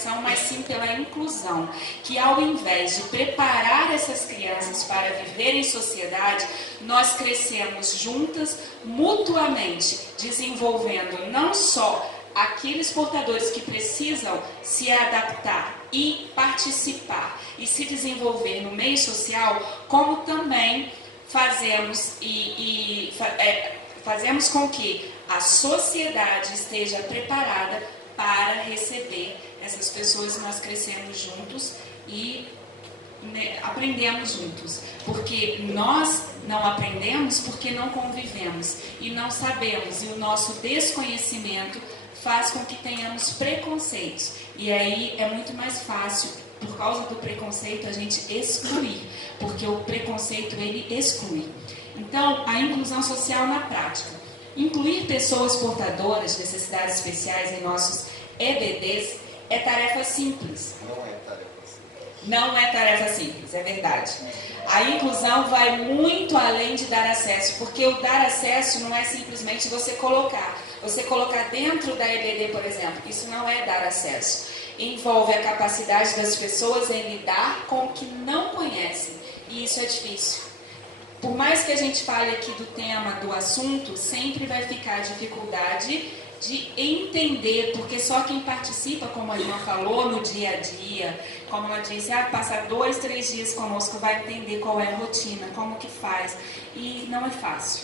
segregação, mas sim pela inclusão, que ao invés de preparar essas crianças para viver em sociedade, nós crescemos juntas, mutuamente, desenvolvendo não só aqueles portadores que precisam se adaptar e participar e se desenvolver no meio social, como também fazemos com que a sociedade esteja preparada para receber essas pessoas. Nós crescemos juntos e aprendemos juntos, porque nós não aprendemos porque não convivemos e não sabemos, e o nosso desconhecimento faz com que tenhamos preconceitos, e aí é muito mais fácil, por causa do preconceito, a gente excluir, porque o preconceito ele exclui. Então, a inclusão social na prática. Incluir pessoas portadoras de necessidades especiais em nossos EBDs é tarefa simples. Não é tarefa simples. Não é tarefa simples, é verdade. A inclusão vai muito além de dar acesso, porque o dar acesso não é simplesmente você colocar dentro da EBD, por exemplo. Isso não é dar acesso. Envolve a capacidade das pessoas em lidar com o que não conhecem, e isso é difícil. Por mais que a gente fale aqui do tema, do assunto, sempre vai ficar a dificuldade de entender, porque só quem participa, como a irmã falou, no dia a dia, como ela disse, passar 2, 3 dias conosco, vai entender qual é a rotina, como que faz, e não é fácil.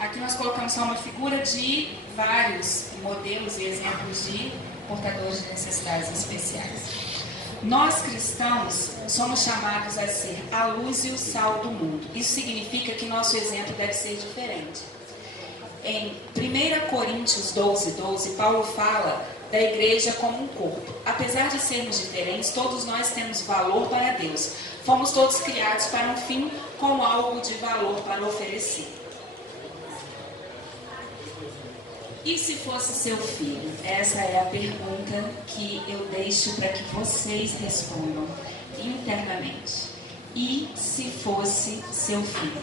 Aqui nós colocamos só uma figura de vários modelos e exemplos de portadores de necessidades especiais. Nós cristãos somos chamados a ser a luz e o sal do mundo. Isso significa que nosso exemplo deve ser diferente. Em 1 Coríntios 12, Paulo fala da igreja como um corpo. Apesar de sermos diferentes, todos nós temos valor para Deus. Fomos todos criados para um fim, com algo de valor para oferecer. E se fosse seu filho? Essa é a pergunta que eu deixo para que vocês respondam internamente. E se fosse seu filho?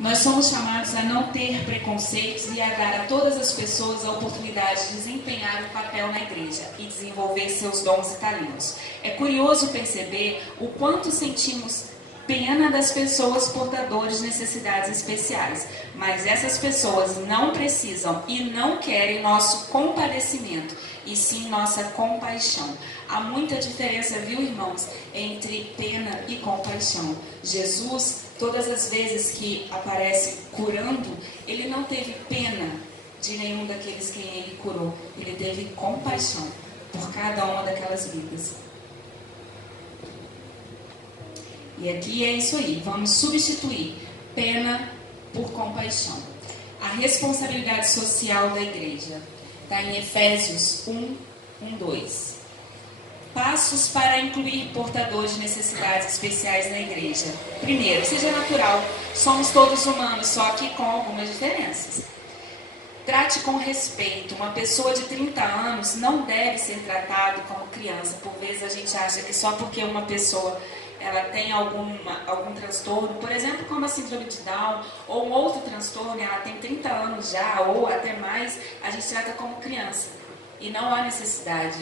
Nós somos chamados a não ter preconceitos e a dar a todas as pessoas a oportunidade de desempenhar um papel na igreja e desenvolver seus dons e talentos. É curioso perceber o quanto sentimos pena das pessoas portadoras de necessidades especiais, mas essas pessoas não precisam e não querem nosso compadecimento, e sim nossa compaixão. Há muita diferença, viu, irmãos, entre pena e compaixão. Jesus, todas as vezes que aparece curando, ele não teve pena de nenhum daqueles quem ele curou, ele teve compaixão por cada uma daquelas vidas. E aqui é isso aí, vamos substituir pena por compaixão. A responsabilidade social da igreja está em Efésios 1:2. Passos para incluir portadores de necessidades especiais na igreja. Primeiro, seja natural, somos todos humanos, só que com algumas diferenças. Trate com respeito. Uma pessoa de 30 anos não deve ser tratada como criança. Por vezes a gente acha que só porque uma pessoa ela tem algum transtorno, por exemplo, como a síndrome de Down, ou um outro transtorno, ela tem 30 anos já, ou até mais, a gente trata como criança. E não há necessidade.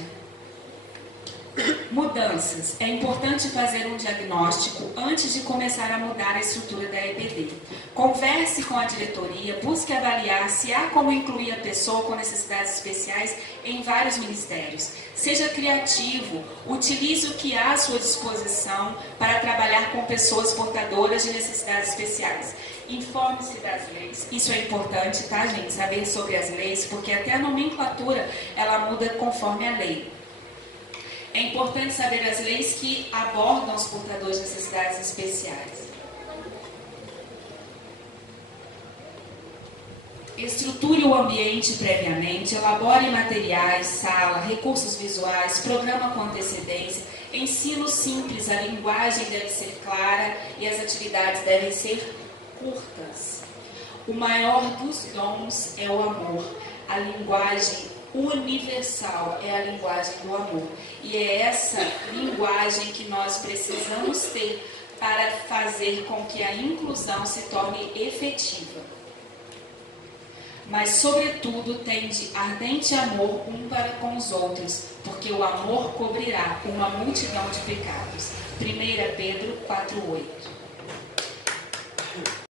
Mudanças. É importante fazer um diagnóstico antes de começar a mudar a estrutura da EBD. Converse com a diretoria, busque avaliar se há como incluir a pessoa com necessidades especiais em vários ministérios. Seja criativo, utilize o que há à sua disposição para trabalhar com pessoas portadoras de necessidades especiais. Informe-se das leis, isso é importante, tá, gente? Saber sobre as leis, porque até a nomenclatura ela muda conforme a lei. É importante saber as leis que abordam os portadores de necessidades especiais. Estruture o ambiente previamente, elabore materiais, sala, recursos visuais, programa com antecedência, ensino simples, a linguagem deve ser clara e as atividades devem ser curtas. O maior dos dons é o amor. A linguagem universal é a linguagem do amor. E é essa linguagem que nós precisamos ter para fazer com que a inclusão se torne efetiva. Mas, sobretudo, tende ardente amor um para com os outros, porque o amor cobrirá uma multidão de pecados. 1 Pedro 4,8.